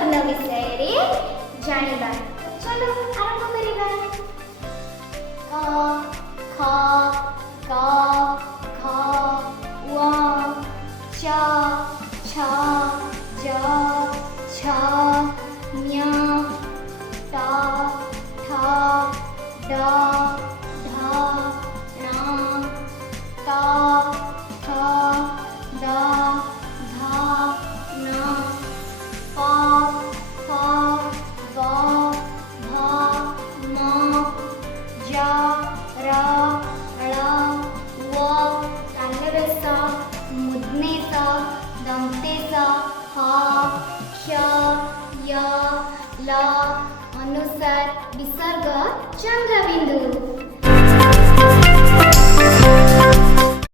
वर्ण विषय रे जानिबा। चलो आरंभ करिबा। क ख ग घ व च छ ज छ ञ ट ठ ड ढ ण क ख द ध न प फ ब भ म ज र ळ व तालव्यस मूर्धन्यस दन्तेस ह क्ष य ल अनुसार विसर्ग चंद्रबिंदु।